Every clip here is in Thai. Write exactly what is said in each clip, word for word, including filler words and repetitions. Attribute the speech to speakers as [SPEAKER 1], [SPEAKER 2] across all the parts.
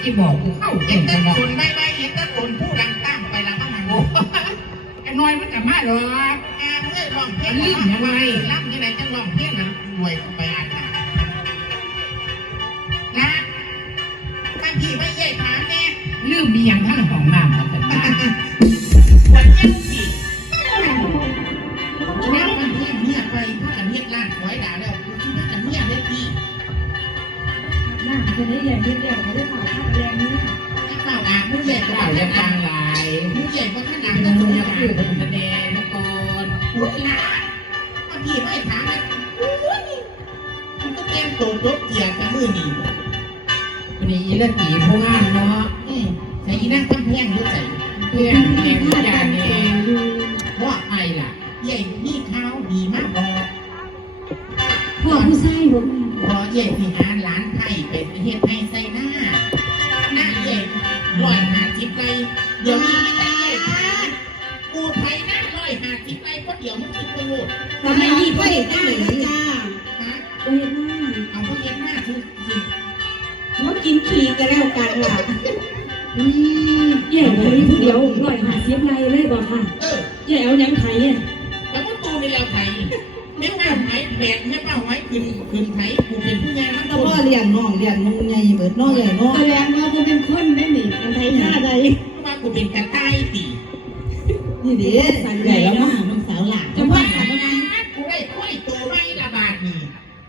[SPEAKER 1] ที่บอกกูเข้าเห็นแต่คนไม่ไม่เห็นแต่คนผู้ดังตั้งไปละข้างหลังโอ้ไอ้น้อยมันจะมาหรอแอบเมื่อลองเพี้ยนลืมยังไงล่ำที่ไหนจะลองเพี้ยนนั้นรวยไปอ่านนะบางทีไม่ใหญ่ถามแม่ลืมมีอย่างท่านของน้ำครับแต่ตาวันเย็นสิน้ำมันเพี้ยนเมียไปพักกันเมียล้านหวยด่าแล้วที่พักกันเมียได้ดี
[SPEAKER 2] น้ำจะได้ใหญ่เดียวเขาได้ข่าวแรงนี้
[SPEAKER 1] ถ้าข่าวอาผู้ใหญ่ข่าวยังดังหลายผู้ใหญ่เพราะท่านหนังก็ต้องยังคือเป็นแสดงนะก่อนหัวหน้าบางทีไม่ถามเลยมันก็เต็มโตรถเกียร์กับมือหนีวันนี้ละตีพวกงานเนาะใส่ยีนั่งตั้งแพงด้วยใส่เพื่อนแข่งจานเองว่าไงล่ะใหญ่นี่ข้าวดีมากพอ
[SPEAKER 2] พ่อผู้ชายผม
[SPEAKER 1] พอใหญ่ที่หาหลานไทยเป็นเฮ็ดไทยใส่หน้าหน้าใหญ่ร้อยหาจิบไรเดี๋ยวนี้ไม่ได้กูไทยหน้าร้อยหาจิบไรเพราะเดี๋ยวมันคิดตู
[SPEAKER 2] ทำไมนี่พ่อเห็นได้เลยจ้า
[SPEAKER 1] ฮะ
[SPEAKER 2] พ่อเห็นหน้า
[SPEAKER 1] เอาพ่อเห็นหน้าคือกิน
[SPEAKER 2] เขากินขี้กันแล้วกันล่ะอืมใหญ่เลยผู้เดียวร้อยหาสิบไรเลยบอกค่ะ
[SPEAKER 1] เออ
[SPEAKER 2] ใหญ่เอายังไทยอ่ะ
[SPEAKER 1] แล้วก็ตูในแล้วไทยไม่เป้าไม้แบกไม่เป้าไม้คืนคืนไทยกูเป็นผู้ใหญ่แล้ว
[SPEAKER 3] พ่อเลี้ยงน้องเลี้ยงมึงไงเบิดน้องใหญ่น้อง
[SPEAKER 2] แสดงว่ากูเป็นคนได้หนิเป็นไทยหน้าใด
[SPEAKER 1] เพราะว่ากูเป็นกระต่ายตี
[SPEAKER 3] นี่ดิใหญ่แล้วมั้งมันสาวหลาน
[SPEAKER 1] จะว่าทำไงกูได้ค่อยตัวไม่ระบาดนี่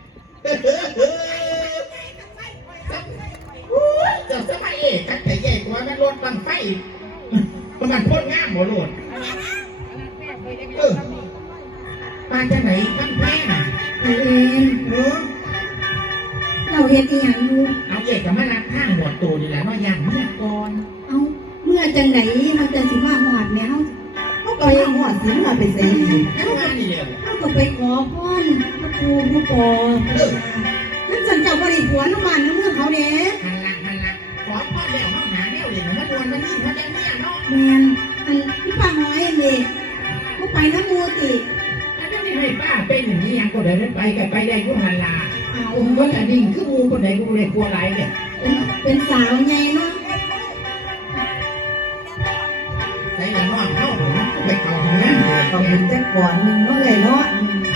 [SPEAKER 1] เจ้าสมัยเอกแต่ใหญ่กว่าแม่รถบังไฟประมาณพ่นง่ามหัวโหลดเออมาจากไหนตั้งแพง
[SPEAKER 2] เอง
[SPEAKER 1] เออ
[SPEAKER 2] เราเห็นอีหยังอยู่
[SPEAKER 1] เอาเอกกับมาลักข้างหมดตัวนี่แหละว่าอย่างเมื่อก่อน
[SPEAKER 2] เอาเมื่อจังไหนมันจะสิมาหอดแมว
[SPEAKER 3] เขาก็ยังหอดสิมาไปใส่อีก
[SPEAKER 1] แล้วว่านี่เดียว
[SPEAKER 2] เขาก็ไปขอพรพระครูพระปอนั่นฉันจะบริผัวน้ำมันน้ำเมื่อเขาเด้
[SPEAKER 1] ฮันละฮันละขอพ่อแล้วห้องหาแล้วเลยมันวนมันนี่มันยังเนี่ยเนาะ
[SPEAKER 2] แมนอันพี่ป้าหอยเลยเขาไปน้ำมูติ
[SPEAKER 1] แล้วจะให้ป้าเป็นอย่างนี้ยังก็เดินไปกันไปได้ก็ฮันละอุ้มก็จะดิ่งคือมูคนไหนกูเลยกลัวไรเนี่ย
[SPEAKER 2] เป็นสาวไงเนาะ
[SPEAKER 1] ใส่ละน้องเข้าผมไปเข่าทางนั้น
[SPEAKER 3] เขาเป็นเจ้าก่อนมึงน้องใหญ่เนาะ